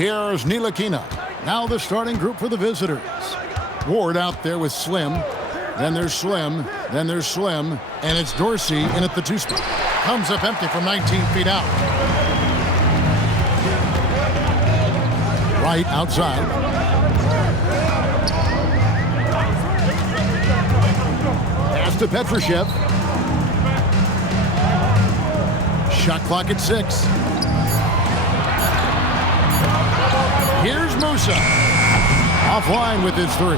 Here's Nilakina. Now the starting group for the visitors. Ward out there with Slim. Then there's Slim. Then there's Slim. And it's Dorsey in at the 2 spot. Comes up empty from 19 feet out. Right outside. Pass to Petrushev. Shot clock at 6. Here's Musa. Offline with his 3.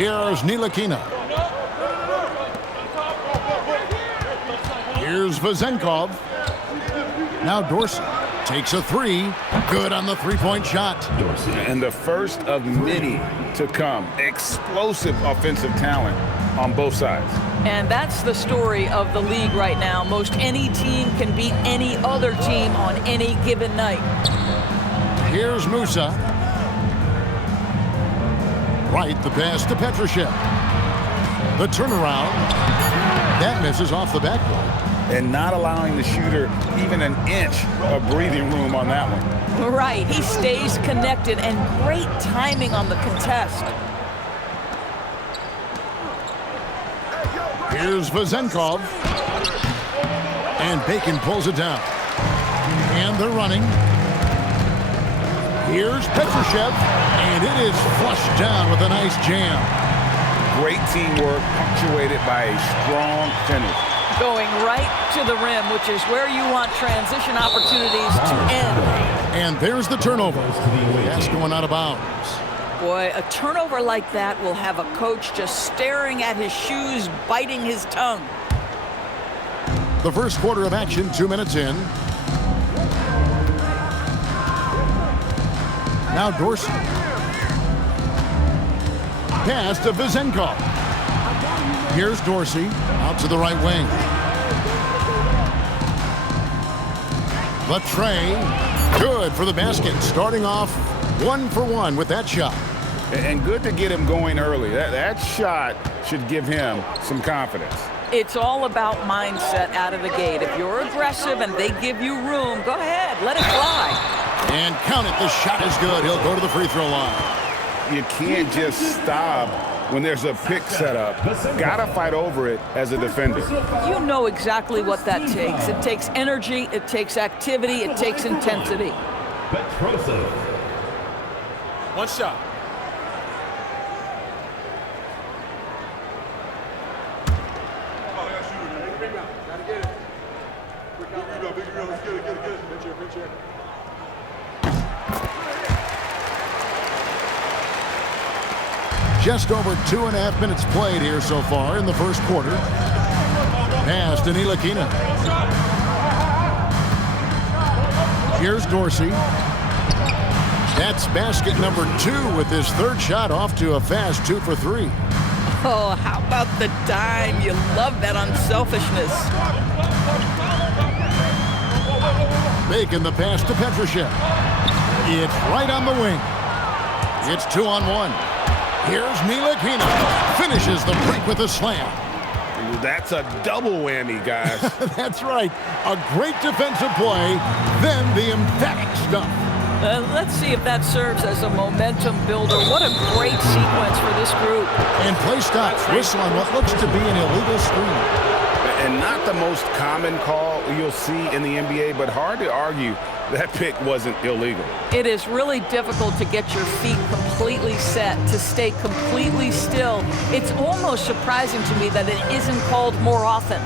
Here's Nilakina. Here's Vazenkov. Now Dorsey takes a 3. Good on the 3-point shot. And the first of many to come. Explosive offensive talent on both sides. And that's the story of the league right now. Most any team can beat any other team on any given night. Here's Musa. Right, the pass to Petrushev. The turnaround. That misses off the backboard. And not allowing the shooter even an inch of breathing room on that one. Right, he stays connected, and great timing on the contest. Here's Vazenkov. And Bacon pulls it down. And they're running. Here's Petrushev. And it is flushed down with a nice jam. Great teamwork punctuated by a strong finish. Going right to the rim, which is where you want transition opportunities to end. And there's the turnover. That's going out of bounds. Boy, a turnover like that will have a coach just staring at his shoes, biting his tongue. The first quarter of action, 2 minutes in. Now Dorsey. Pass to Vazenkov. Here's Dorsey out to the right wing. The tray. Good for the basket. Starting off 1 for 1 with that shot. And good to get him going early. That shot should give him some confidence. It's all about mindset out of the gate. If you're aggressive and they give you room, go ahead, let it fly. And count it, the shot is good. He'll go to the free throw line. You can't just stop when there's a pick set up. Gotta fight over it as a defender. You know exactly what that takes. It takes energy, it takes activity, it takes intensity. One shot. Just over 2.5 minutes played here so far in the first quarter. Pass to Nilakina. Here's Dorsey. That's basket number 2 with his 3rd shot off to a fast 2 for 3. Oh, how about the dime? You love that unselfishness. Making the pass to Petrushev. It's right on the wing. It's 2-on-1. Here's Nilakina. Finishes the break with a slam. That's a double whammy, guys. That's right. A great defensive play, then the emphatic stuff. Let's see if that serves as a momentum builder. What a great sequence for this group. And play stops. Whistle on what looks to be an illegal screen. And not the most common call you'll see in the NBA, but hard to argue that pick wasn't illegal. It is really difficult to get your feet completely set, to stay completely still. It's almost surprising to me that it isn't called more often.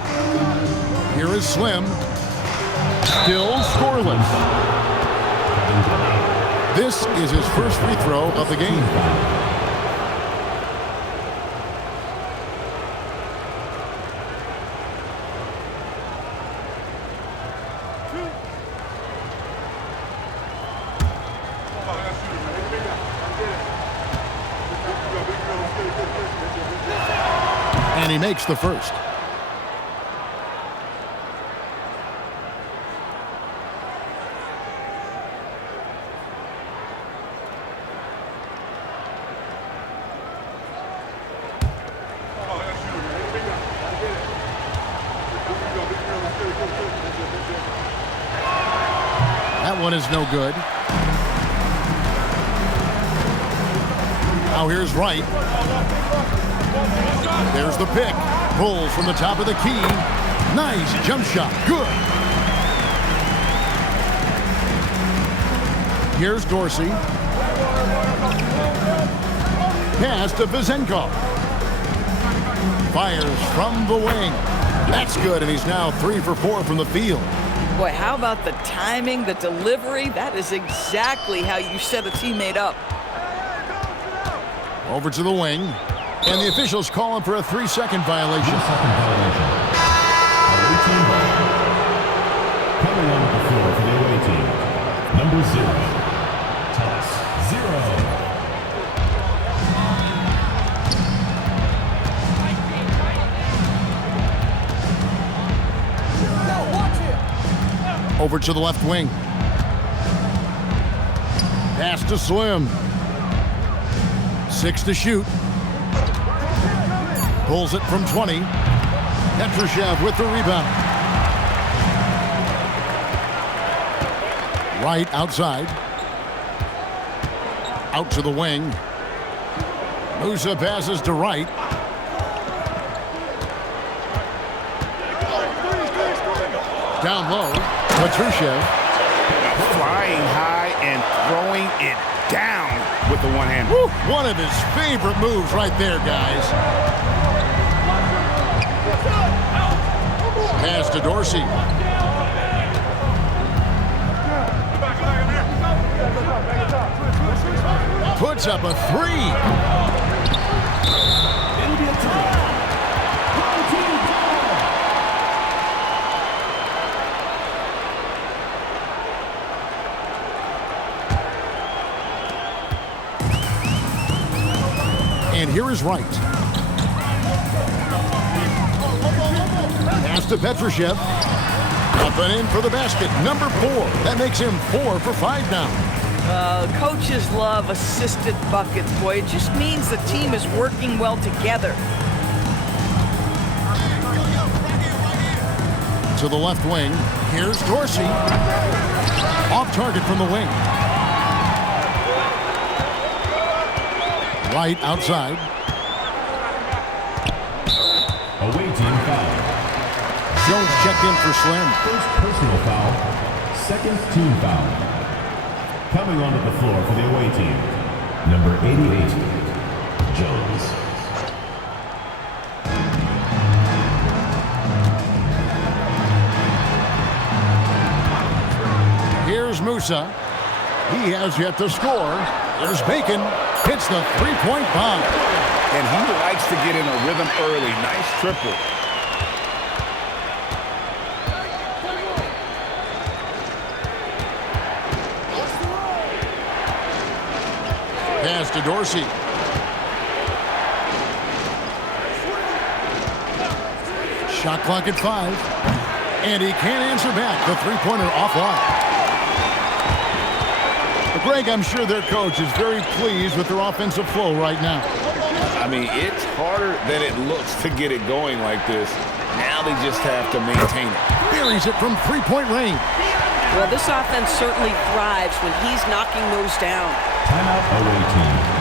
Here is Slim. Still scoreless. This is his first free throw of the game. And he makes the first. That one is no good. Now here's Wright. There's the pick. Pulls from the top of the key. Nice jump shot. Good. Here's Dorsey. Pass to Vizenkov. Fires from the wing. That's good, and he's now 3 for 4 from the field. Boy, how about the timing, the delivery? That is exactly how you set a teammate up. Over to the wing. And the officials call him for a 3-second violation. Coming on the floor for the away team, number 0, toss 0. Over to the left wing. Pass to Slim. 6 to shoot. Pulls it from 20. Petrushev with the rebound. Right outside. Out to the wing. Musa passes to Wright. Down low. Petrushev. Flying high and throwing it down with the one hand. Woo, one of his favorite moves right there, guys. Pass to Dorsey. Puts up a 3. And here is Wright. Pass to Petrushev. Up and in for the basket. Number 4. That makes him 4 for 5 now. Coaches love assisted buckets, boy. It just means the team is working well together. To the left wing. Here's Dorsey. Off target from the wing. Right outside. Away team foul. Jones checked in for Slim. First personal foul, second team foul. Coming onto the floor for the away team, number 88, Jones. Here's Musa. He has yet to score. There's Bacon. Hits the 3-point bomb. And he likes to get in a rhythm early. Nice triple. Pass to Dorsey. Shot clock at 5. And he can't answer back. The three-pointer offline. Greg, I'm sure their coach is very pleased with their offensive flow right now. I mean, it's harder than it looks to get it going like this. Now they just have to maintain it. Buries it from three-point range. Well, this offense certainly thrives when he's knocking those down. Timeout away team.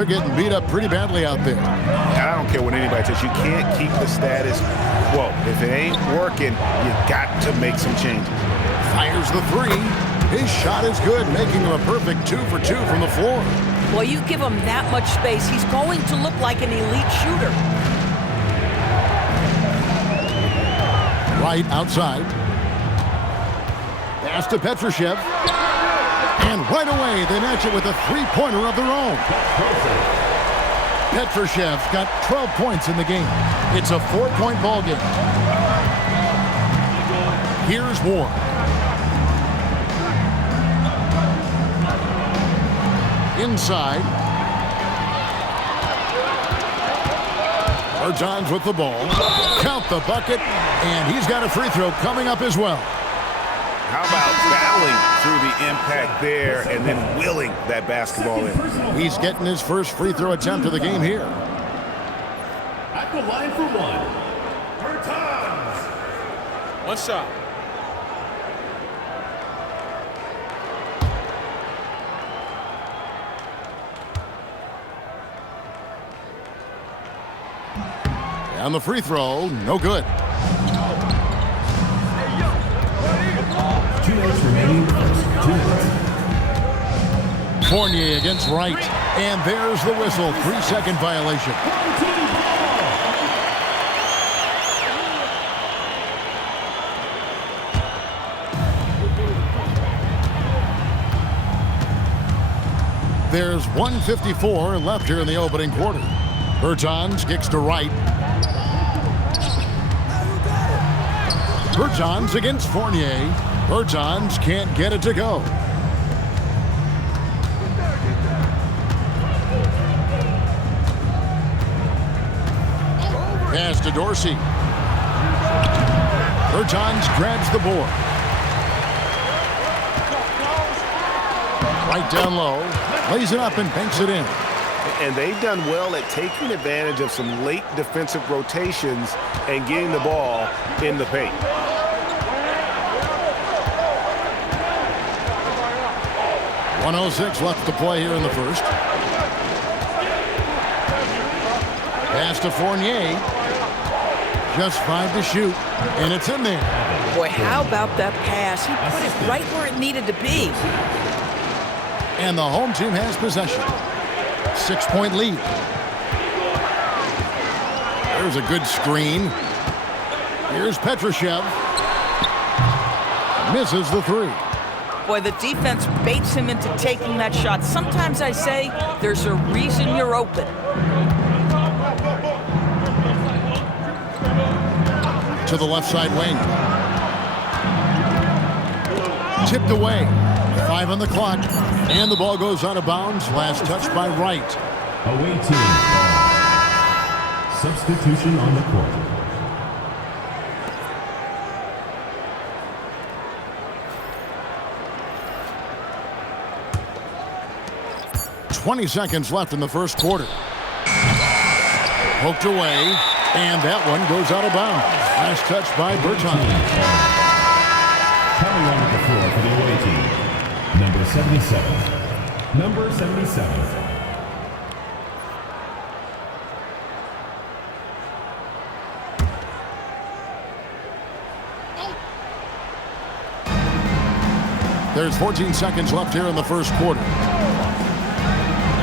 They're getting beat up pretty badly out there. And I don't care what anybody says. You can't keep the status quo. If it ain't working, you got to make some changes. Fires the three. His shot is good, making him a perfect 2 for 2 from the floor. Well, you give him that much space, he's going to look like an elite shooter. Right outside. Pass to Petrushev. And right away, they match it with a three-pointer of their own. Petrushev got 12 points in the game. It's a 4-point ball game. Here's Ward. Inside. Bertans with the ball. Count the bucket, and he's got a free throw coming up as well. How about battling through the impact there and then willing that basketball in? He's getting his first free throw attempt of the game here. At the line for one, Bertans. One shot. And the free throw, no good. 2 minutes remaining. 2 minutes. Fournier against Wright. And there's the whistle. 3-second violation. There's 1:54 left here in the opening quarter. Bertans kicks to Wright. Bertans against Fournier. Bertans can't get it to go. Pass to Dorsey. Bertans grabs the board. Right down low. Lays it up and banks it in. And they've done well at taking advantage of some late defensive rotations and getting the ball in the paint. .106 left to play here in the first. Pass to Fournier. Just 5 to shoot, and it's in there. Boy, how about that pass? He put it right where it needed to be. And the home team has possession. 6-point lead. There's a good screen. Here's Petrushev. Misses the three. Boy, the defense baits him into taking that shot. Sometimes I say there's a reason you're open. To the left side wing. Tipped away. 5 on the clock. And the ball goes out of bounds. Last touch by Wright. Away team. Substitution on the court. .20 seconds left in the first quarter. Poked away. And that one goes out of bounds. Last touch by Bertans. Coming onto the floor for the away team. Number 77. Number 77. There's 14 seconds left here in the first quarter.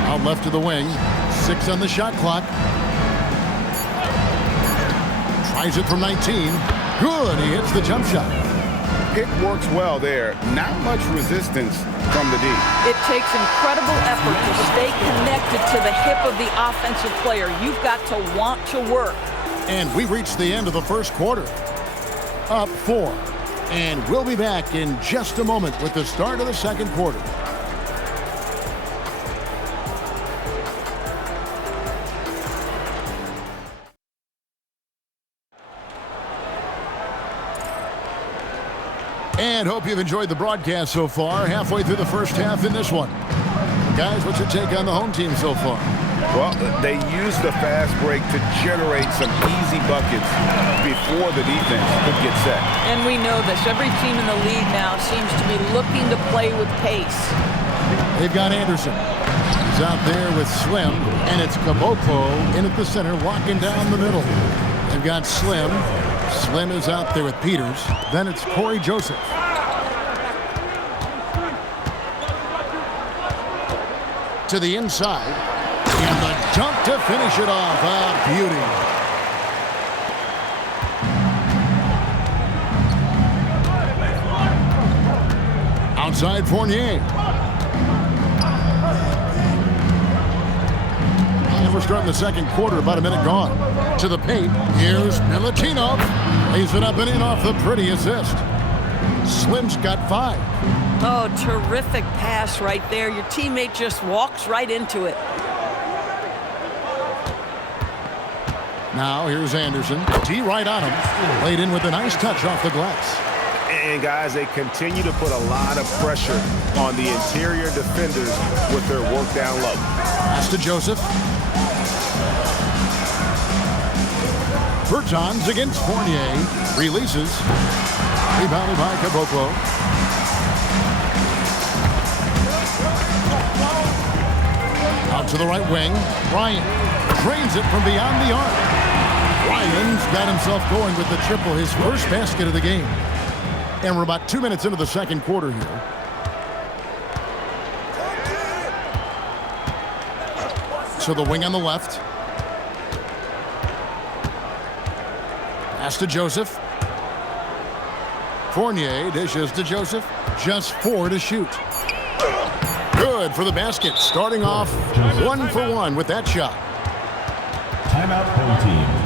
Out left to the wing. 6 on the shot clock. Tries it from 19. Good. He hits the jump shot. Pick works well there. Not much resistance from the D. It takes incredible effort to stay connected to the hip of the offensive player. You've got to want to work. And we reached the end of the first quarter. Up 4. And we'll be back in just a moment with the start of the second quarter. And hope you've enjoyed the broadcast so far. Halfway through the first half in this one. Guys, what's your take on the home team so far? Well, they used the fast break to generate some easy buckets before the defense could get set. And we know this. Every team in the league now seems to be looking to play with pace. They've got Anderson. He's out there with Slim, and it's Caboclo in at the center, locking down the middle. They've got Slim. Slim is out there with Peters. Then it's Corey Joseph. To the inside. And the dunk to finish it off. A beauty. Outside Fournier. And we're starting the second quarter, about a minute gone. To the paint. Here's Milutinov. Lays it up and in off the pretty assist. Slim's got 5. Oh, terrific pass right there. Your teammate just walks right into it. Now here's Anderson. D right on him. Laid in with a nice touch off the glass. And guys, they continue to put a lot of pressure on the interior defenders with their work down low. Pass to Joseph. Bertans against Fournier. Releases. Rebounded by Caboclo. Out to the right wing. Ryan drains it from beyond the arc. Ryan's got himself going with the triple, his first basket of the game. And we're about 2 minutes into the second quarter here. So the wing on the left. Pass to Joseph. Fournier dishes to Joseph. Just 4 to shoot. Good for the basket. Starting off 1 for 1 with that shot. Timeout, home team.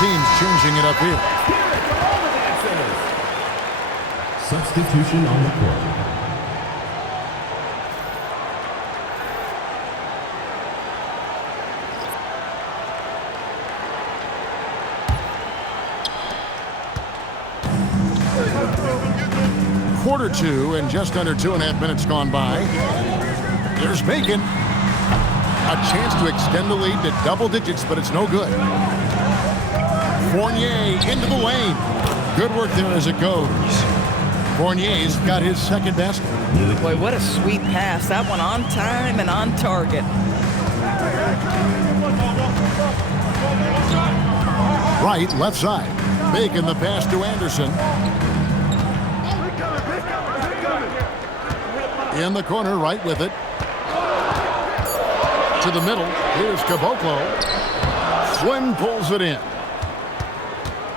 Teams changing it up here. Substitution on the court. Quarter 2 and just under 2.5 minutes gone by. There's Bacon. A chance to extend the lead to double digits, but it's no good. Fournier into the lane. Good work there as it goes. Fournier's got his second basket. Boy, what a sweet pass. That one on time and on target. Right, left side. Bacon the pass to Anderson. In the corner, right with it. To the middle. Here's Caboclo. Slim pulls it in.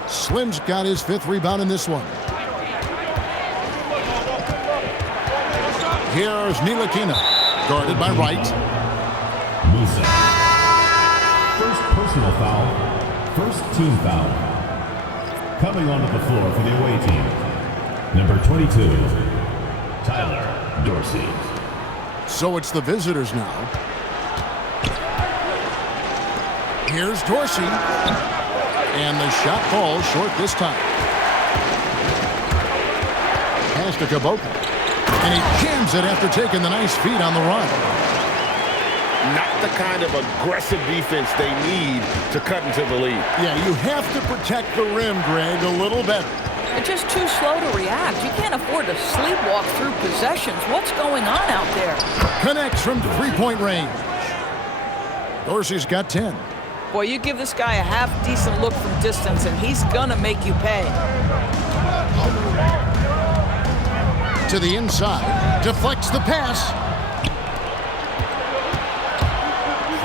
Slim's got his 5th rebound in this one. Here's Ntilikina, guarded by Wright. Musa. First personal foul. First team foul. Coming onto the floor for the away team. Number 22, Tyler Dorsey. So it's the visitors now. Here's Dorsey. And the shot falls short this time. Pass to Caboclo. And he jams it after taking the nice feed on the run. Not the kind of aggressive defense they need to cut into the lead. Yeah, you have to protect the rim, Greg, a little better. They're just too slow to react. You can't afford to sleepwalk through possessions. What's going on out there? Connects from three-point range. Dorsey's got 10. Boy, you give this guy a half-decent look from distance, and he's going to make you pay. To the inside. Deflects the pass.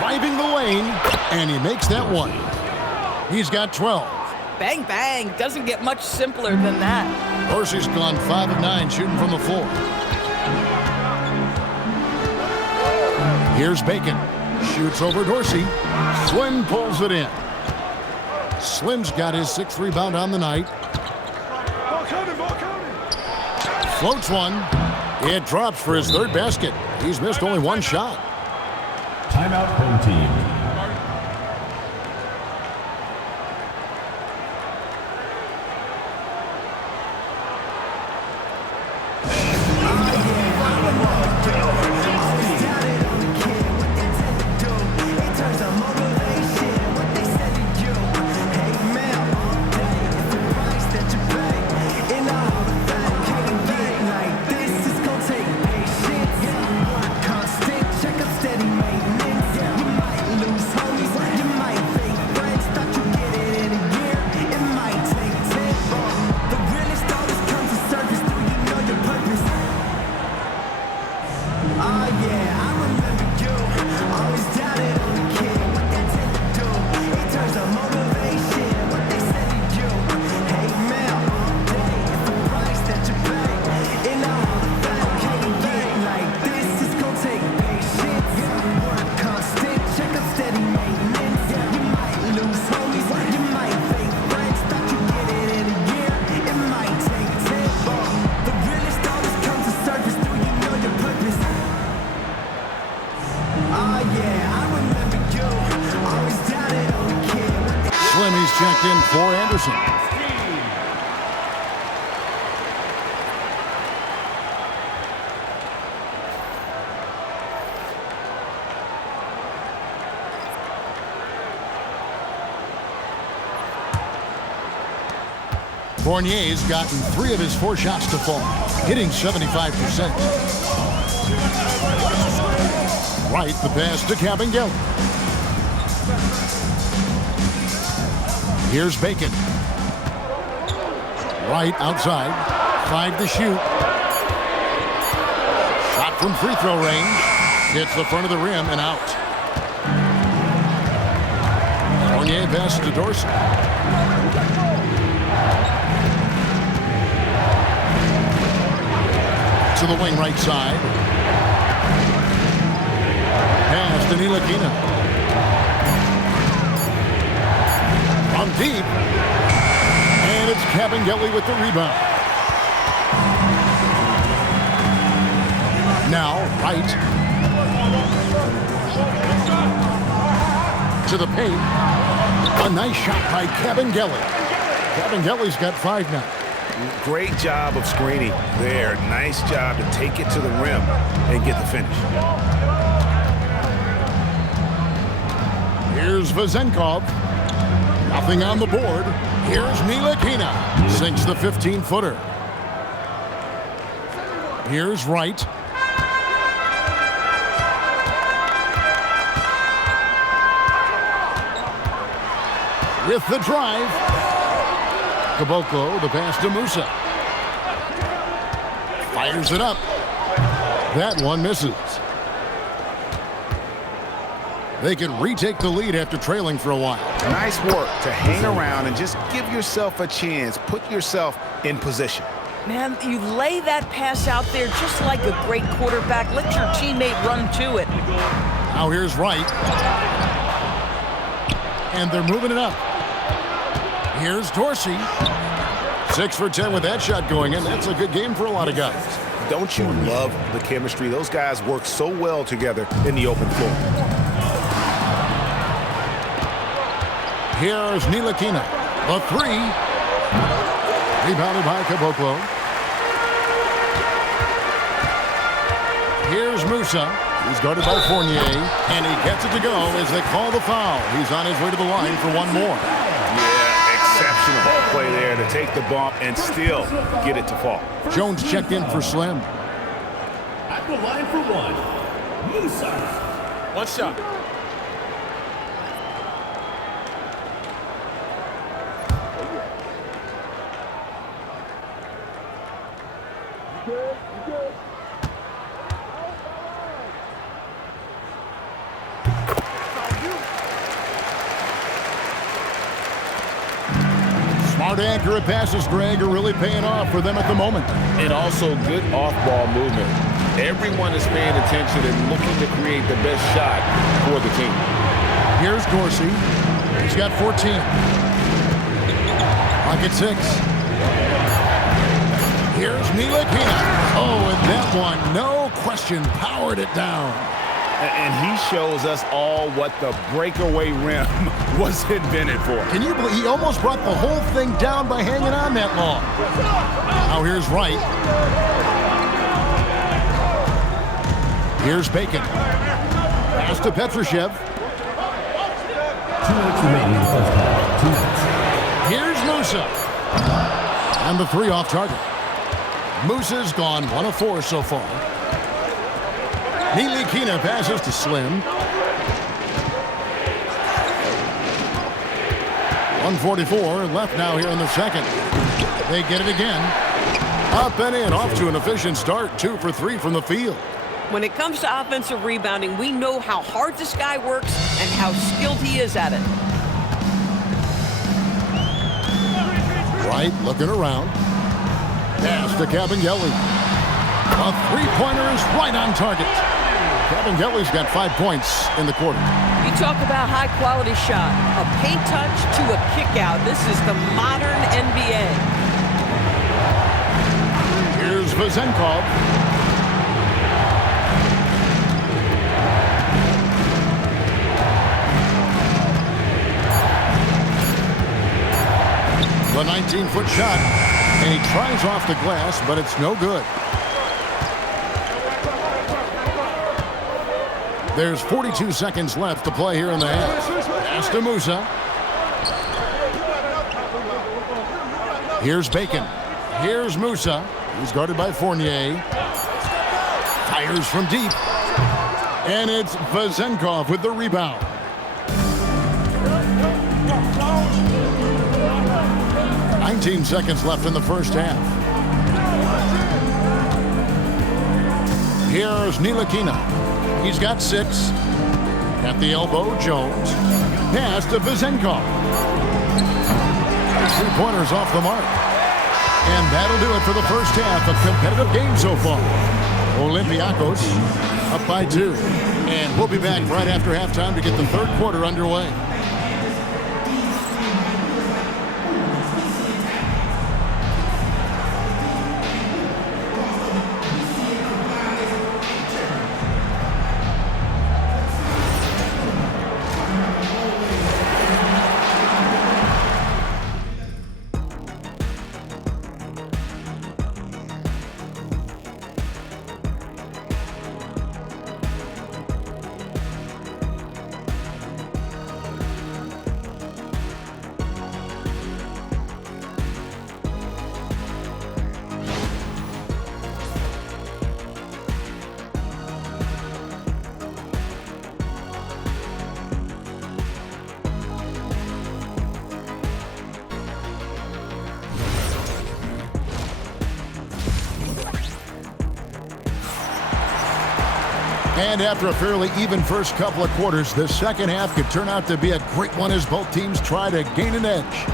Driving the lane. And he makes that one. He's got 12. Bang, bang. Doesn't get much simpler than that. Dorsey's gone 5 of 9 shooting from the floor. Here's Bacon. Shoots over Dorsey. Slim pulls it in. Slim's got his 6th rebound on the night. Floats one. It drops for his 3rd basket. He's missed only 1 shot. Timeout, home team. Checked in for Anderson. Fournier's gotten 3 of his 4 shots to fall, hitting 75%. Right, the pass to Cabangel. Here's Bacon. Right outside. 5 to shoot. Shot from free throw range. Hits the front of the rim and out. Fournier pass to Dorsey. To the wing right side. Pass to Ntilikina. From deep. And it's Cabangel with the rebound. Now, right. To the paint. A nice shot by Cabangel. Cabangeli's got 5 now. Great job of screening there. Nice job to take it to the rim and get the finish. Here's Vezenkov. Nothing on the board. Here's Ntilikina. Sinks the 15-footer. Here's Wright. With the drive. Caboclo, the pass to Musa. Fires it up. That one misses. They can retake the lead after trailing for a while. Nice work to hang around and just give yourself a chance. Put yourself in position. Man, you lay that pass out there just like a great quarterback. Let your teammate run to it. Now here's Wright. And they're moving it up. Here's Dorsey. 6 for 10 with that shot going in. That's a good game for a lot of guys. Don't you love the chemistry? Those guys work so well together in the open floor. Here's Ntilikina. The 3. Rebounded by Caboclo. Here's Musa. He's guarded by Fournier. And he gets it to go as they call the foul. He's on his way to the line for one more. Yeah, exceptional play there to take the bump and still get it to fall. Jones checked in for Slim. At the line for one, Musa. One shot. Smart accurate passes, Greg, are really paying off for them at the moment. And also good off-ball movement. Everyone is paying attention and looking to create the best shot for the team. Here's Dorsey. He's got 14. Lock at 6. Here's Ntilikina. Oh, and that one, no question, powered it down. And he shows us all what the breakaway rim was invented for. Can you believe he almost brought the whole thing down by hanging on that long? Now here's Wright. Here's Bacon. Pass to Petrushev. 2 minutes remaining in the first half. 2 minutes. Here's Musa. And the 3 off target. Musa's gone 1 of 4 so far. Ntilikina passes to Slim. 1:44 left now here in the second. They get it again. Up and in, off to an efficient start. 2 for 3 from the field. When it comes to offensive rebounding, we know how hard this guy works and how skilled he is at it. Wright looking around. Pass to Cabangeli. A 3-pointer is right on target. Cabangeli's got 5 points in the quarter. You talk about high-quality shot. A paint touch to a kick-out. This is the modern NBA. Here's Vezenkov. The 19-foot shot, and he tries off the glass, but it's no good. There's 42 seconds left to play here in the half. Pass to Musa. Here's Bacon. Here's Musa. He's guarded by Fournier. Fires from deep. And it's Vezenkov with the rebound. Seconds left in the first half. Here's Ntilikina. He's got 6. At the elbow, Jones. Pass to Vezenkov. 3-pointers off the mark. And that'll do it for the first half. A competitive game so far. Olympiacos up by 2. And we'll be back right after halftime to get the third quarter underway. And after a fairly even first couple of quarters, the second half could turn out to be a great one as both teams try to gain an edge.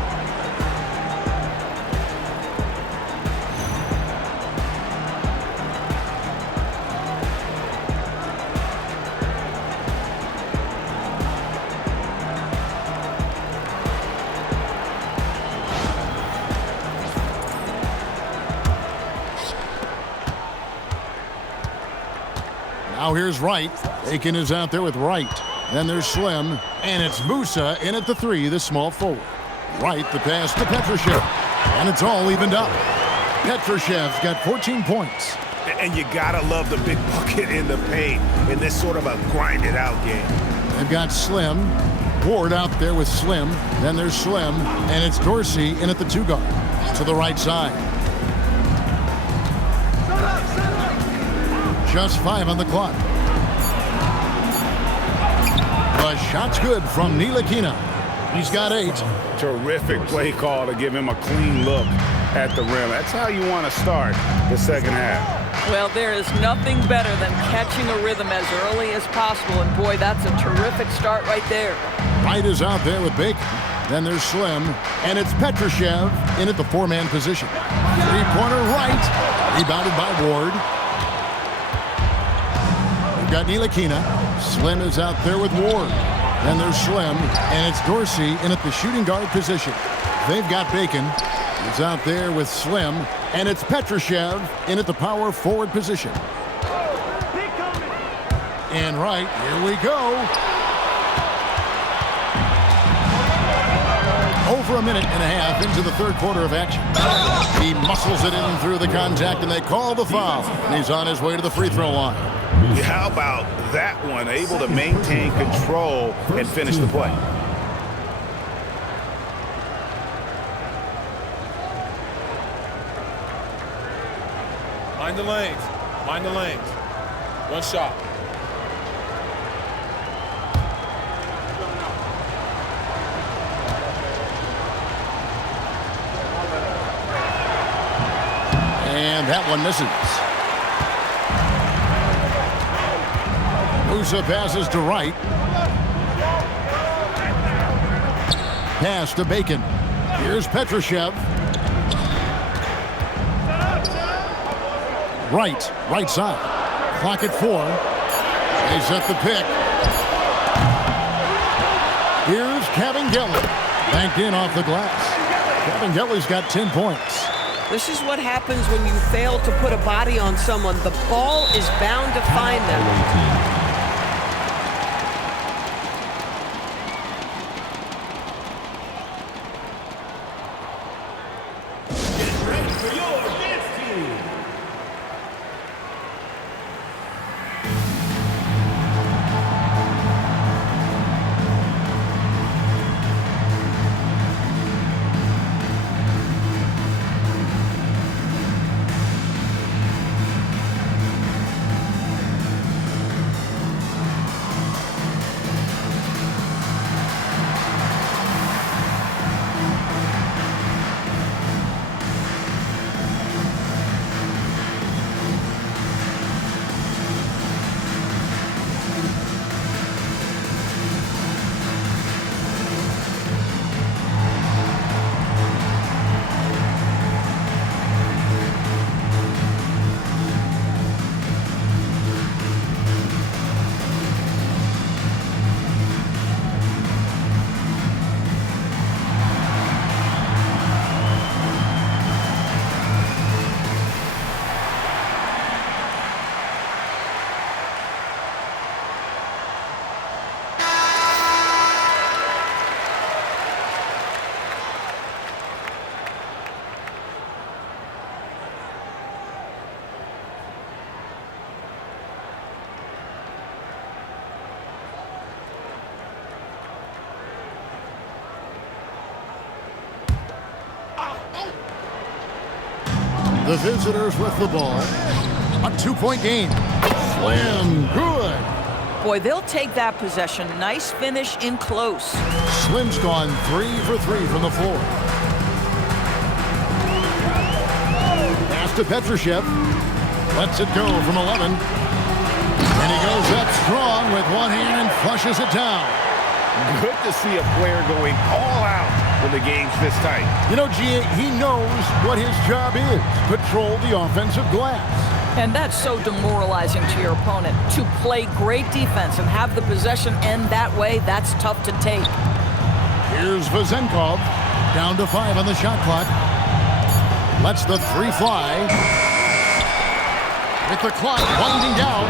Now here's Wright. Aiken is out there with Wright. Then there's Slim. And it's Musa in at the 3, the small forward. Wright, the pass to Petrushev. And it's all evened up. Petrushev's got 14 points. And you gotta love the big bucket in the paint in this sort of a grinded-out game. They've got Slim. Ward out there with Slim. Then there's Slim. And it's Dorsey in at the 2 guard. To the right side. Just 5 on the clock. The shot's good from Ntilikina. He's got 8. Terrific play call to give him a clean look at the rim. That's how you want to start the second half. Well, there is nothing better than catching a rhythm as early as possible. And boy, that's a terrific start right there. Wright is out there with Bacon. Then there's Slim. And it's Petrushev in at the 4-man position. Three-pointer right. Rebounded by Ward. We've got Ntilikina. Slim is out there with Ward. Then there's Slim. And it's Dorsey in at the shooting guard position. They've got Bacon. He's out there with Slim. And it's Petrushev in at the power forward position. And right, here we go. Over a minute and a half into the third quarter of action. He muscles it in through the contact, and they call the foul. And he's on his way to the free throw line. How about that one? Able to maintain control and finish the play. Mind the lanes. Mind the lanes. One shot. And that one misses. Musa passes to Wright. Pass to Bacon. Here's Petrushev. Right side. Clock at 4. They set the pick. Here's Kabengele. Banked in off the glass. Kabengele's got 10 points. This is what happens when you fail to put a body on someone. The ball is bound to find them. The visitors with the ball. A 2-point game. Slim, good. Boy, they'll take that possession. Nice finish in close. Slim's gone 3 for 3 from the floor. Pass to Petrushev. Lets it go from 11. And he goes up strong with one hand and flushes it down. Good to see a player going all out when the game's this tight. You know, G.A., he knows what his job is. Control the offensive glass. And that's so demoralizing to your opponent. To play great defense and have the possession end that way, that's tough to take. Here's Vezenkov. Down to 5 on the shot clock. Lets the 3 fly. With the clock winding down.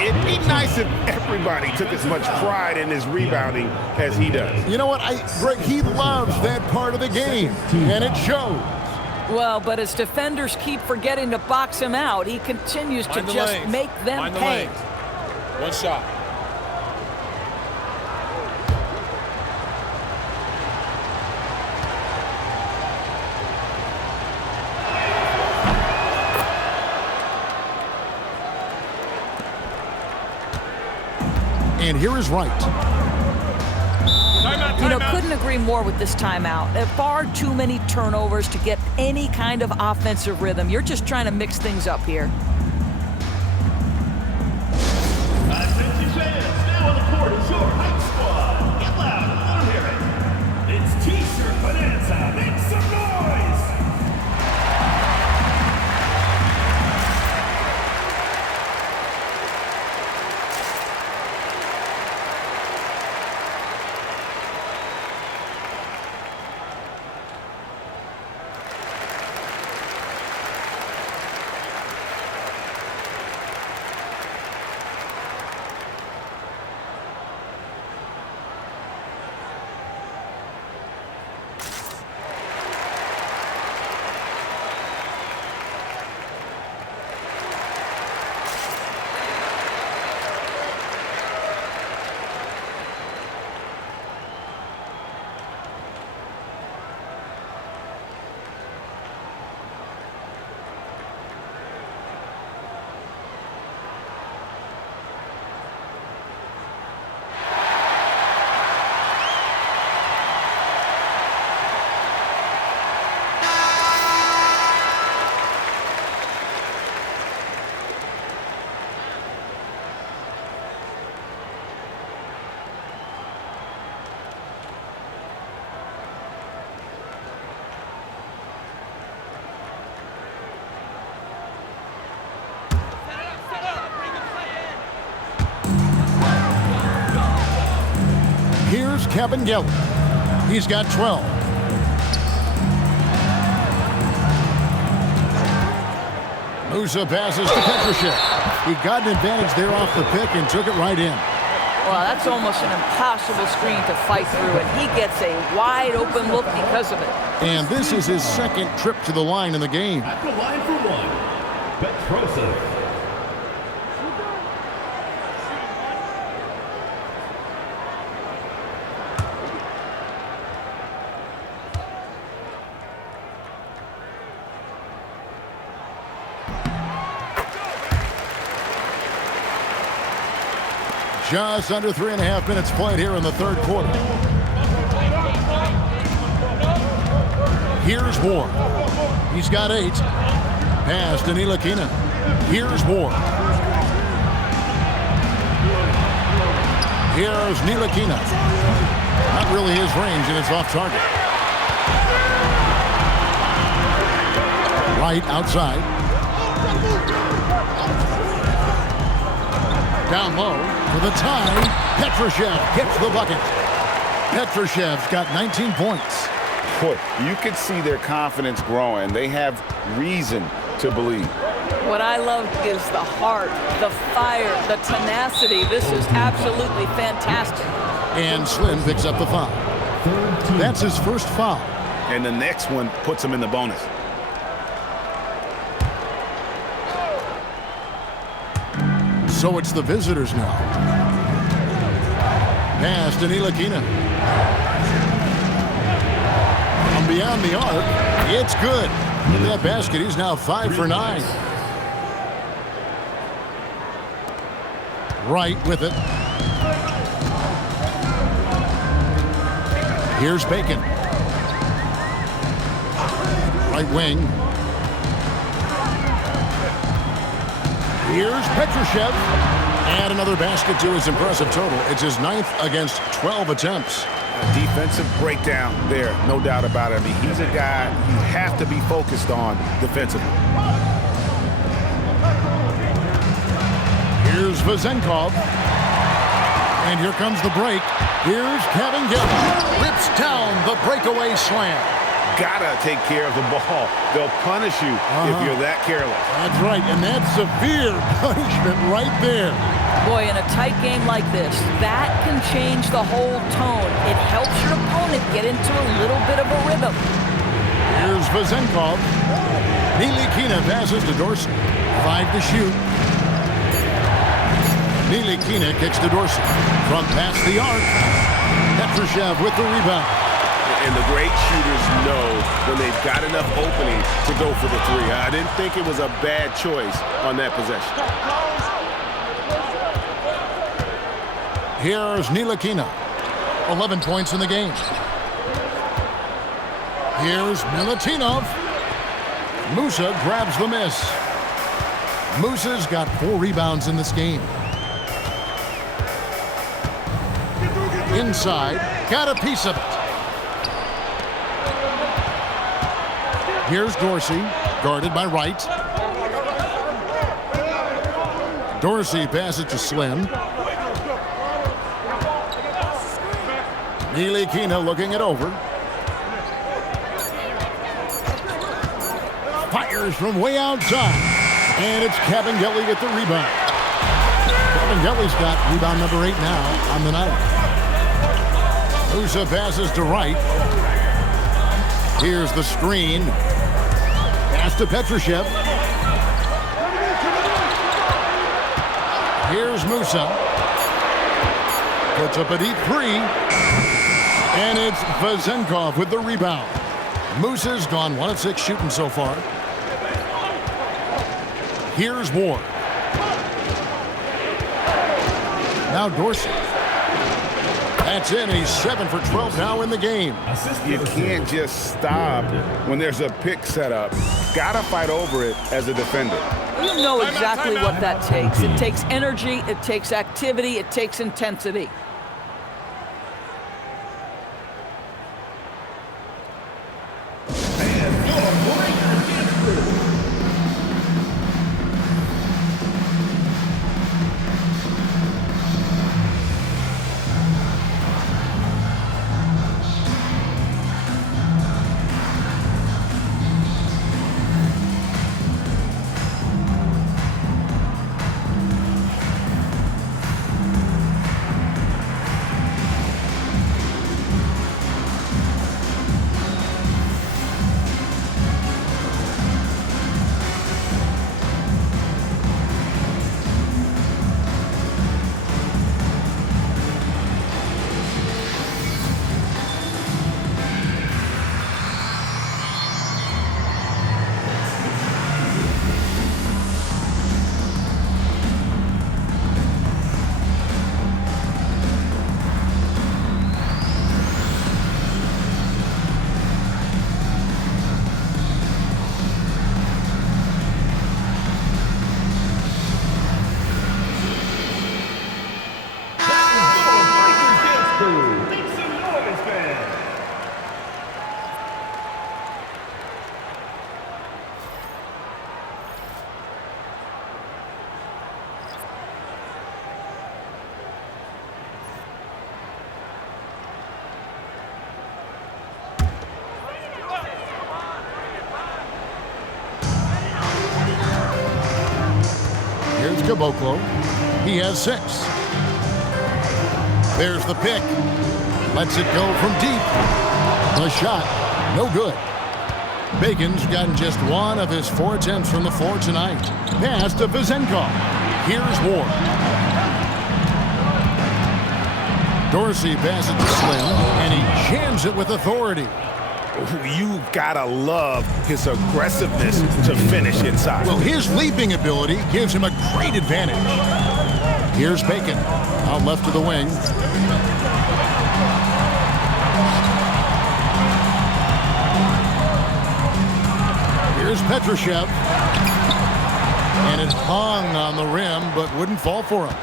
It'd be nice if everybody took as much pride in his rebounding as he does. You know what, Greg, he loves that part of the game, and it shows. Well, but as defenders keep forgetting to box him out, he continues to just make them pay. One shot. And here is Wright. You know, couldn't agree more with this timeout. There are far too many turnovers to get any kind of offensive rhythm. You're just trying to mix things up here. Attention fans, now on the court is your hype squad. Get loud, I want to hear it. It's T-shirt Bonanza. Make some noise! Here's Kevin Gelly. He's got 12. Musa passes to Petrushev. He got an advantage there off the pick and took it right in. Well, that's almost an impossible screen to fight through, and he gets a wide open look because of it. And this is his second trip to the line in the game. At the line for one, Petrosov. Just under 3.5 minutes played here in the third quarter. Here's Ward. He's got 8. Pass to Ntilikina. Here's Ward. Here's Ntilikina. Not really his range, and it's off target. Right outside. Down low for the tie. Petrushev hits the bucket. Petrushev's got 19 points. Boy, you can see their confidence growing. They have reason to believe. What I love is the heart, the fire, the tenacity. This is absolutely fantastic. And Slim picks up the foul. That's his first foul. And the next one puts him in the bonus. So it's the visitors now. Pass to Ntilikina. From beyond the arc, it's good. With that basket, he's now 5 for 9. Right with it. Here's Bacon. Right wing. Here's Petrushev. And another basket to his impressive total. It's his 9th against 12 attempts. A defensive breakdown there, no doubt about it. I mean, he's a guy you have to be focused on defensively. Here's Vezenkov. And here comes the break. Here's Kevin Gelly. Rips down the breakaway slam. Gotta take care of the ball. They'll punish you if you're that careless. That's right, and that's severe punishment right there. Boy, in a tight game like this, that can change the whole tone. It helps your opponent get into a little bit of a rhythm. Here's Vezenkov. Ntilikina passes to Dorsey. 5 to shoot. Ntilikina kicks to Dorsey. From past the arc. Petrushev with the rebound. And the great shooters know when they've got enough opening to go for the 3. I didn't think it was a bad choice on that possession. Here's Nilakina. 11 points in the game. Here's Milutinov. Musa grabs the miss. Musa's got 4 rebounds in this game. Inside, got a piece of it. Here's Dorsey, guarded by Wright. Dorsey passes to Slim. Nilakina looking it over. Fires from way outside. And it's Kabengele at the rebound. Kabengele's got rebound number 8 now on the night. Musa passes to Wright. Here's the screen. Pass to Petrushev. Here's Musa. Puts up a deep 3. And it's Vezenkov with the rebound. Musa's gone 1 of 6 shooting so far. Here's Ward. Now Dorsey. That's in. He's 7 for 12 now in the game. You can't just stop when there's a pick set up. Gotta fight over it as a defender. You know exactly what that takes. It takes energy, it takes activity, it takes intensity. Here's Caboclo. He has 6. There's the pick. Lets it go from deep. The shot, no good. Bacon's gotten just 1 of his 4 attempts from the floor tonight. Pass to Vezenkov. Here's Ward. Dorsey passes to Slim, and he jams it with authority. You gotta love his aggressiveness to finish inside. Well, his leaping ability gives him a great advantage. Here's Bacon, out left to the wing. Here's Petrushev. And it hung on the rim, but wouldn't fall for him.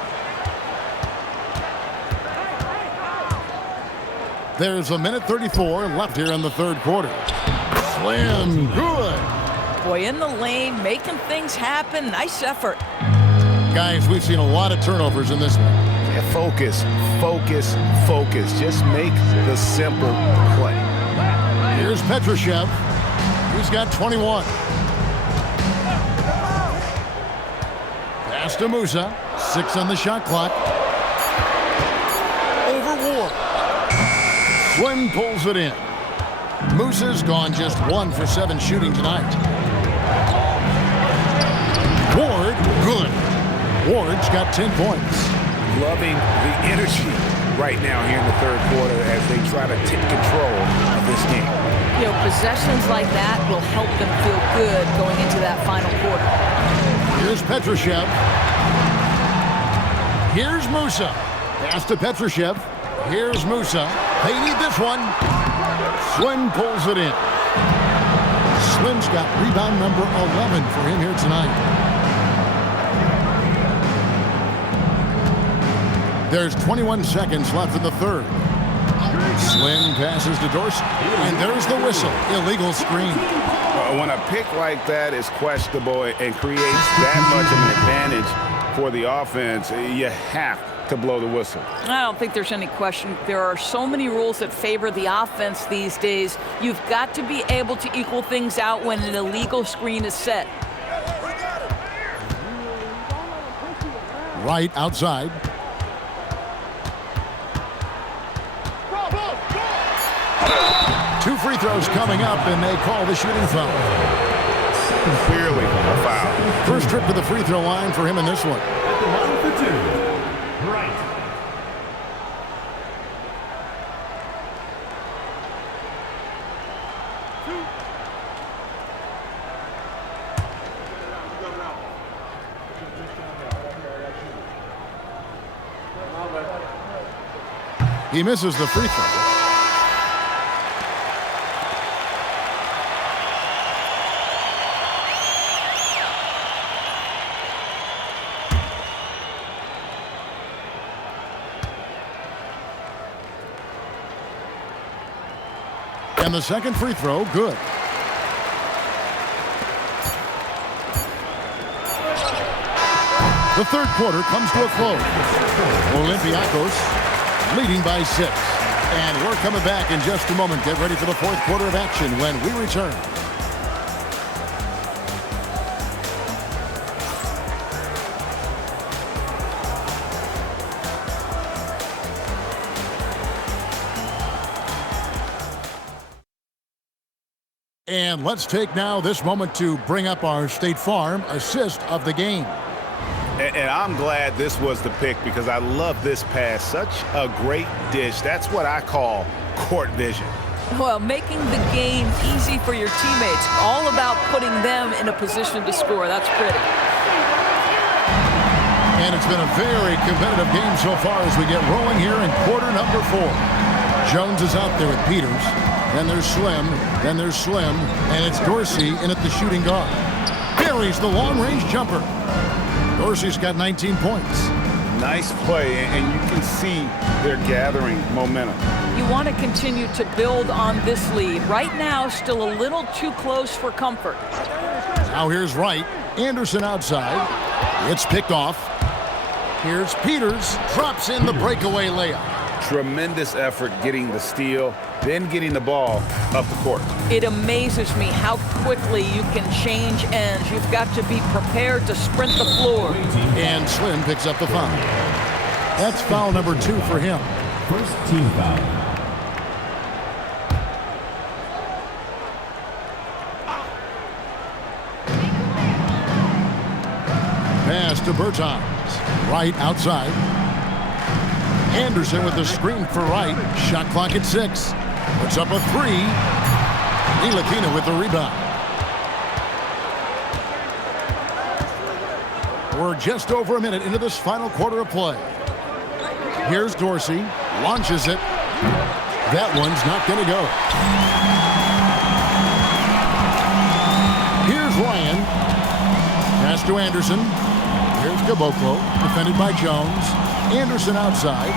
There's 1:34 left here in the 3rd quarter. Slim, good. Boy, in the lane, making things happen. Nice effort. Guys, we've seen a lot of turnovers in this one. Yeah, focus, focus, focus. Just make the simple play. Here's Petrushev. He's got 21. Pass to Musa. 6 on the shot clock. Over Ward. Slim pulls it in. Musa's gone just 1 for 7 shooting tonight. Ward, good. Ward's got 10 points. Loving the energy right now here in the 3rd quarter as they try to take control of this game. You know, possessions like that will help them feel good going into that final quarter. Here's Petrushev. Here's Musa. Pass to Petrushev. Here's Musa. They need this one. Slim pulls it in. Slim's got rebound number 11 for him here tonight. There's 21 seconds left in the third. Slim passes to Dorsey. And there's the whistle. Illegal screen. When a pick like that is questionable and creates that much of an advantage for the offense, you have to blow the whistle. I don't think there's any question. There are so many rules that favor the offense these days. You've got to be able to equal things out when an illegal screen is set. Right outside. Two free throws coming up, and they call the shooting foul. Clearly a foul. First trip to the free throw line for him in this one. At the line for two. Right. He misses the free throw. And the second free throw, good. The third quarter comes to a close. Olympiacos leading by 6. And we're coming back in just a moment. Get ready for the fourth quarter of action when we return. And let's take now this moment to bring up our State Farm assist of the game. And I'm glad this was the pick because I love this pass. Such a great dish. That's what I call court vision. Well, making the game easy for your teammates. All about putting them in a position to score. That's pretty. And it's been a very competitive game so far as we get rolling here in quarter number 4. Jones is out there with Peters. Then there's Slim. Then there's Slim. And it's Dorsey in at the shooting guard. Buries the long-range jumper. Dorsey's got 19 points. Nice play, and you can see they're gathering momentum. You want to continue to build on this lead. Right now, still a little too close for comfort. Now here's Wright. Anderson outside. It's picked off. Here's Peters. Drops in the breakaway layup. Tremendous effort getting the steal, then getting the ball up the court. It amazes me how quickly you can change ends. You've got to be prepared to sprint the floor. And Slim picks up the foul. That's foul number 2 for him. First team foul. Pass to Bertans. Right outside. Anderson with the screen for Wright. Shot clock at 6. Puts up a 3. Ntilikina with the rebound. We're just over a minute into this final quarter of play. Here's Dorsey. Launches it. That one's not going to go. Here's Ryan. Pass to Anderson. Here's Caboclo. Defended by Jones. Anderson outside.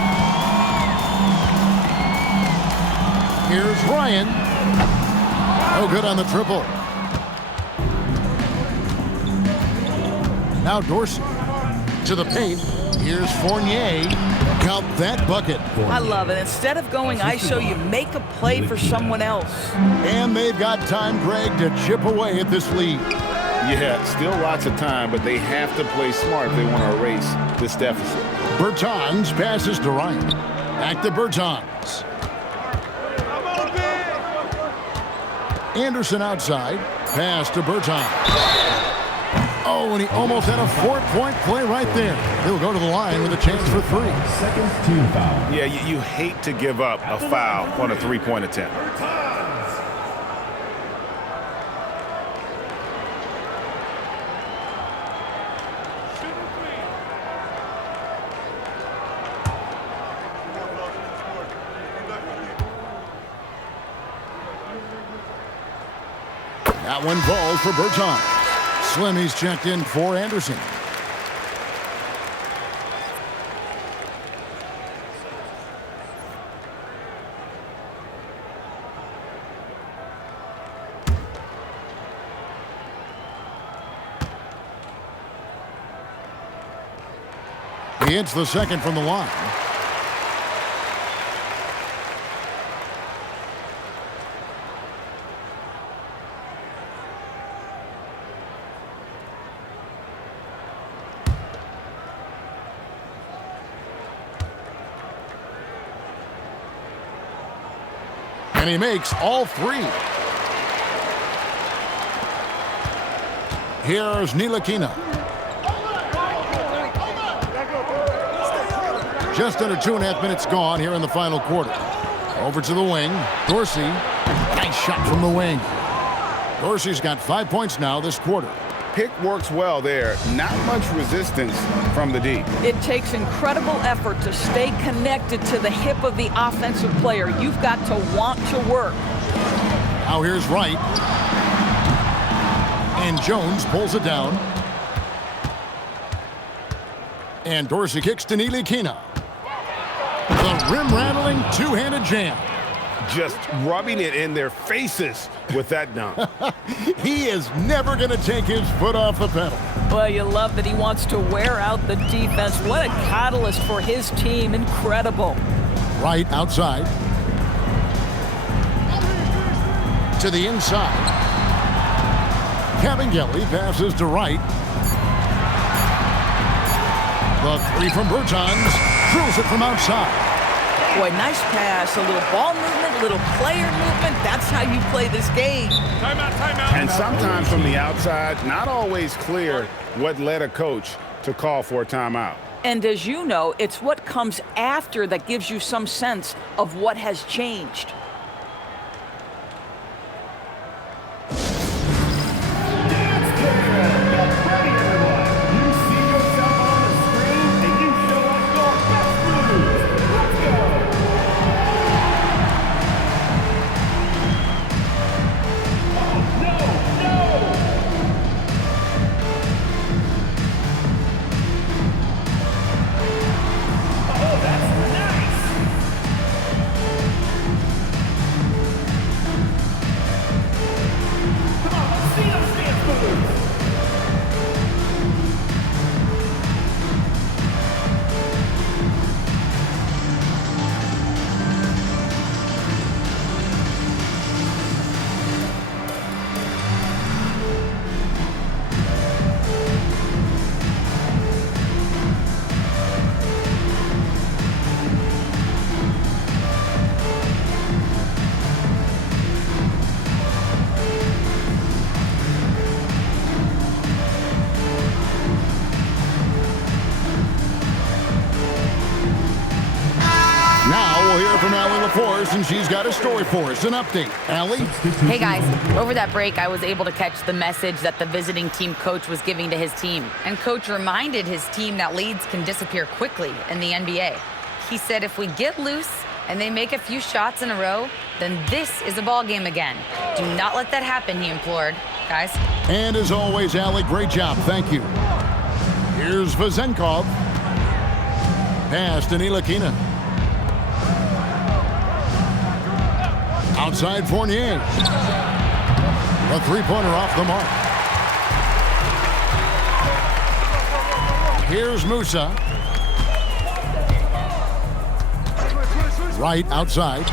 Here's Ryan. No good on the triple. Now Dorsey to the paint. Here's Fournier. Count that bucket. I love it. Instead of going ISO, you make a play for someone else. And they've got time, Greg, to chip away at this lead. Yeah, still lots of time, but they have to play smart if they want to erase this deficit. Bertans passes to Ryan. Back to Bertans. Anderson outside. Pass to Bertans. Oh, and he almost had a 4-point play right there. He'll go to the line with a chance for 3. Second team foul. Yeah, you hate to give up a foul on a 3-point attempt. That one falls for Berton. Slimmy's checked in for Anderson. He hits the second from the line. And he makes all three. Here's Ntilikina. Just under 2.5 minutes gone here in the final quarter. Over to the wing. Dorsey. Nice shot from the wing. Dorsey's got 5 points now this quarter. Pick works well there. Not much resistance from the D. It takes incredible effort to stay connected to the hip of the offensive player. You've got to want to work. Now here's Wright. And Jones pulls it down. And Dorsey kicks to Ntilikina. The rim-rattling two-handed jam. Just rubbing it in their faces with that dunk. He is never going to take his foot off the pedal. Well, you love that he wants to wear out the defense. What a catalyst for his team. Incredible. Right outside. To the inside. Kabengele passes to Wright. The three from Bertans. Drills it from outside. Boy, nice pass. A little ball movement, little player movement. That's how you play this game. Timeout, timeout. And sometimes from the outside, not always clear what led a coach to call for a timeout. And as you know, it's what comes after that gives you some sense of what has changed. And she's got a story for us, an update. Allie? Hey guys, over that break I was able to catch the message that the visiting team coach was giving to his team. And coach reminded his team that leads can disappear quickly in the NBA. He said if we get loose and they make a few shots in a row, then this is a ball game again. Do not let that happen, he implored. Guys? And as always, Allie, great job. Thank you. Here's Vezenkov. Pass to Ntilikina. Outside Fournier. A three-pointer off the mark. Here's Musa. Right outside.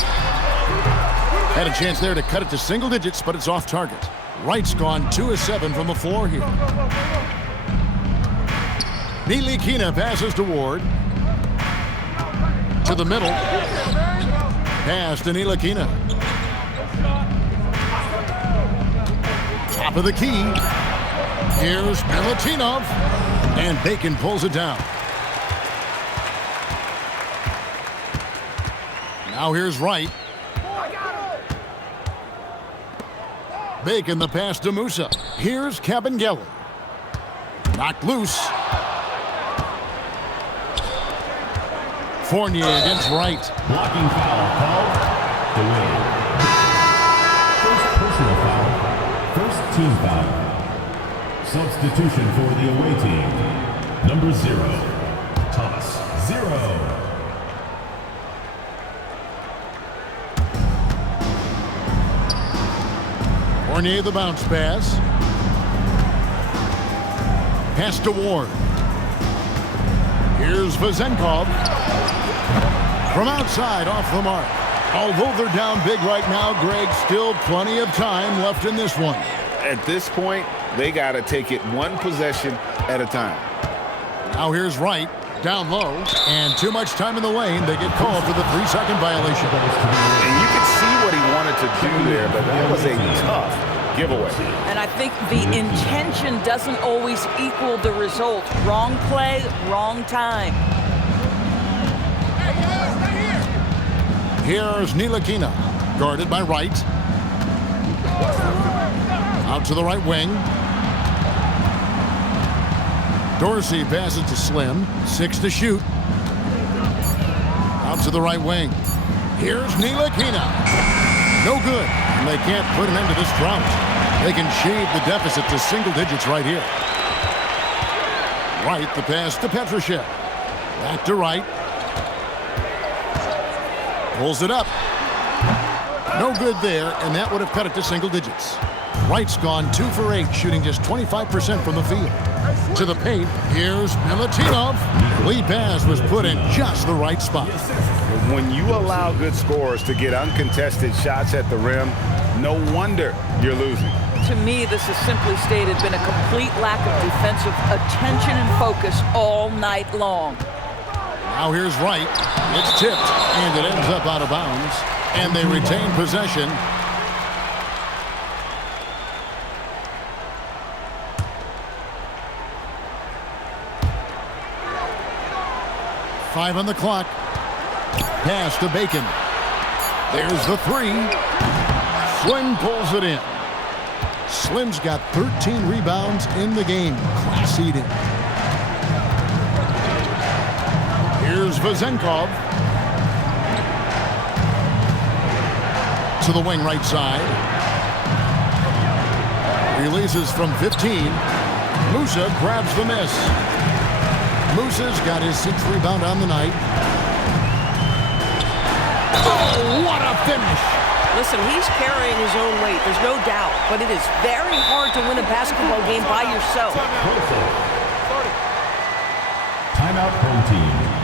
Had a chance there to cut it to single digits, but it's off target. Wright's gone 2 of 7 from the floor here. Ntilikina passes to Ward. To the middle. Pass to Ntilikina. Top of the key. Here's Milutinov. And Bacon pulls it down. Now here's Wright. Bacon the pass to Musa. Here's Kabengele. Knocked loose. Fournier against Wright. Blocking foul called. The win. First personal foul. First team foul. Substitution for the away team. Number 0, Thomas 0. Fournier the bounce pass. Pass to Ward. Here's Vezenkov. From outside, off the mark. Although they're down big right now, Greg, still plenty of time left in this one. At this point, they got to take it one possession at a time. Now here's Wright, down low, and too much time in the lane. They get called for the 3-second violation. And you could see what he wanted to do there, but that was a tough giveaway. And I think the intention doesn't always equal the result. Wrong play, wrong time. Here's Ntilikina, guarded by Wright. Out to the right wing. Dorsey passes to Slim. 6 to shoot. Out to the right wing. Here's Ntilikina. No good. And they can't put an end to this drought. They can shave the deficit to single digits right here. Wright, the pass to Petrushev. Back to Wright. Pulls it up. No good there, and that would have cut it to single digits. Wright's gone 2 for 8, shooting just 25% from the field. To the paint, here's Milutinov. Lead pass was put in just the right spot. When you allow good scorers to get uncontested shots at the rim, no wonder you're losing. To me, this has simply stated been a complete lack of defensive attention and focus all night long. Now here's Wright. It's tipped, and it ends up out of bounds. And they retain possession. Five on the clock. Pass to Bacon. There's the 3. Slim pulls it in. Slim's got 13 rebounds in the game. Class eating. Here's Vezenkov. To the wing right side. Releases from 15. Musa grabs the miss. Musa's got his 6th rebound on the night. Oh, what a finish! Listen, he's carrying his own weight, there's no doubt, but it is very hard to win a basketball game by yourself. Timeout, home team.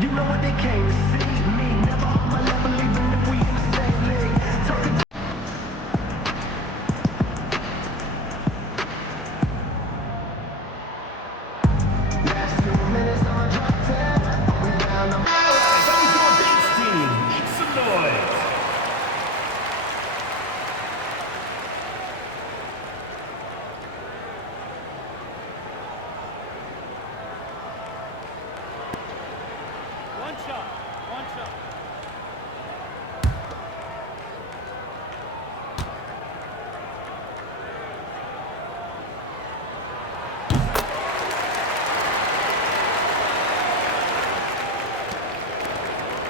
You know what they came to see me. Never on my level, even if we in the same league. Last 2 minutes on my drop 10. We down the Team, make some noise. One shot.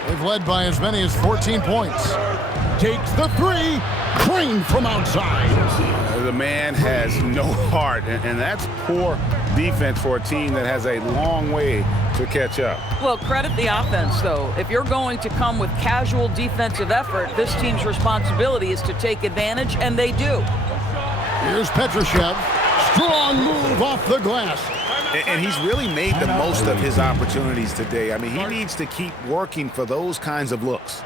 They've led by as many as 14 points. Takes the 3. Clean from outside. The man has no heart, and that's poor defense for a team that has a long way to catch up. Well, credit the offense, though. If you're going to come with casual defensive effort, this team's responsibility is to take advantage, and they do. Here's Petrushev. Strong move off the glass. And he's really made the most of his opportunities today. I mean, he needs to keep working for those kinds of looks.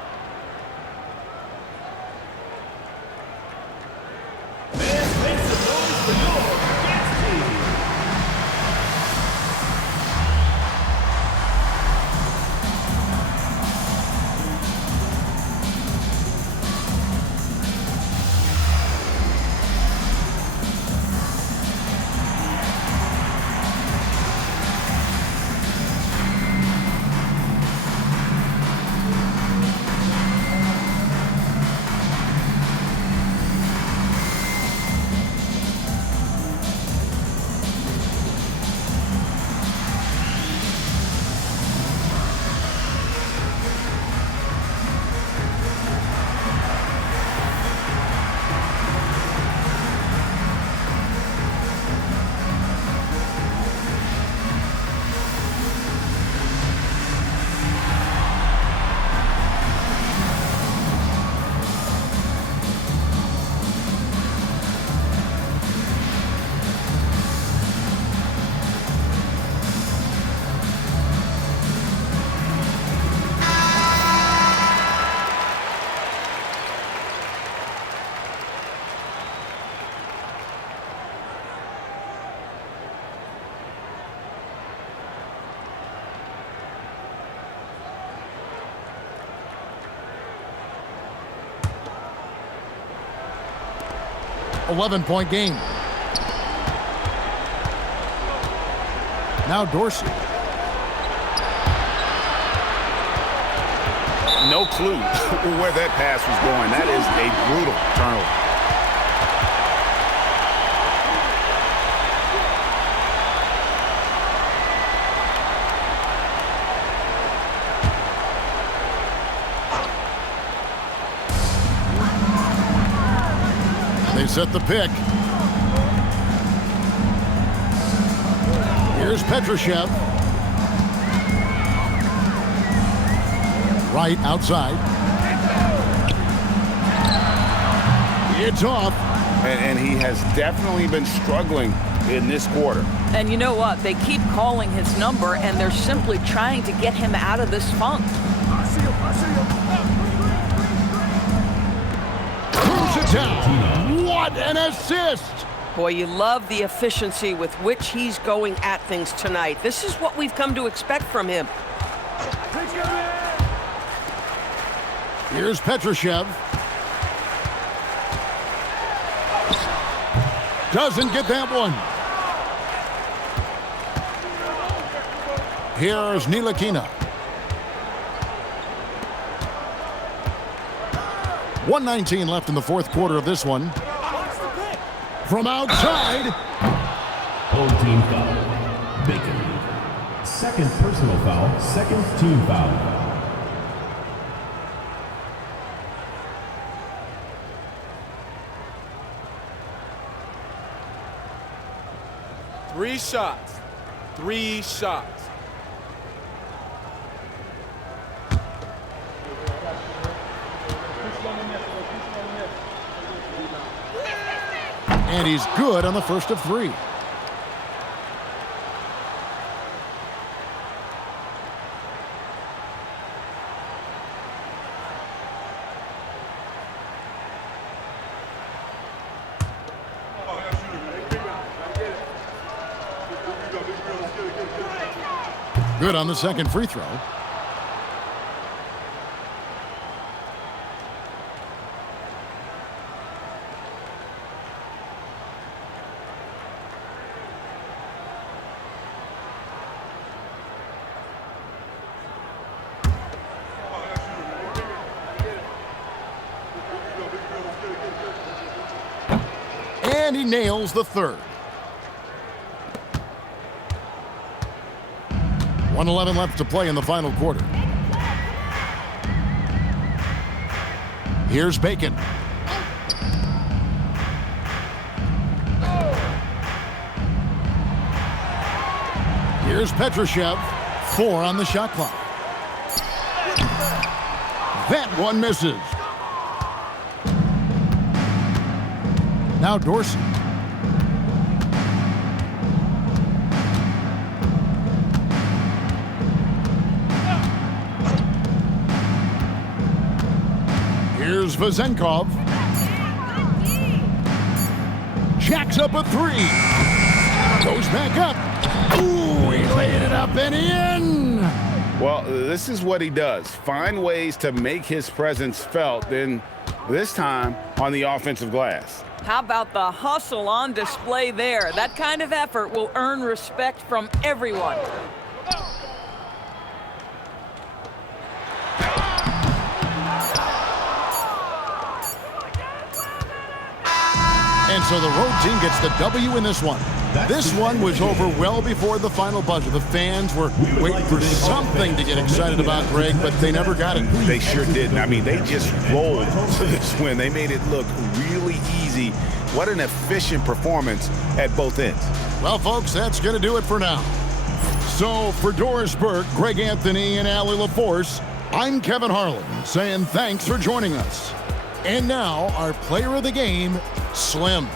.11 game. Now Dorsey. No clue where that pass was going. That is a brutal turnover. They set the pick. Here's Petrushev. Right outside. It's off. And he has definitely been struggling in this quarter. And you know what? They keep calling his number, and they're simply trying to get him out of this funk. Down. What an assist! Boy, you love the efficiency with which he's going at things tonight. This is what we've come to expect from him. Here's Petrushev. Doesn't get that one. Here's Ntilikina. 1:19 left in the fourth quarter of this one. From outside. Whole team foul. Bacon. Second personal foul. Second team foul. Three shots. 3 shots. And he's good on the first of 3. Good on the second free throw. And he nails the third. 1:11 left to play in the final quarter. Here's Bacon. Here's Petrushev. 4 on the shot clock. That one misses. Now Dorsey. Vezenkov. Jacks up a three. Goes back up. Ooh, he laid it up and in. Well, this is what he does. Find ways to make his presence felt, then this time on the offensive glass. How about the hustle on display there? That kind of effort will earn respect from everyone. And so the road team gets the W in this one. This one was over well before the final buzzer. The fans were waiting for something to get excited about, Greg, but they never got it. They sure didn't. I mean, they just rolled to this win. They made it look really easy. What an efficient performance at both ends. Well, folks, that's going to do it for now. So for Doris Burke, Greg Anthony, and Allie LaForce, I'm Kevin Harlan saying thanks for joining us. And now our player of the game, Slim.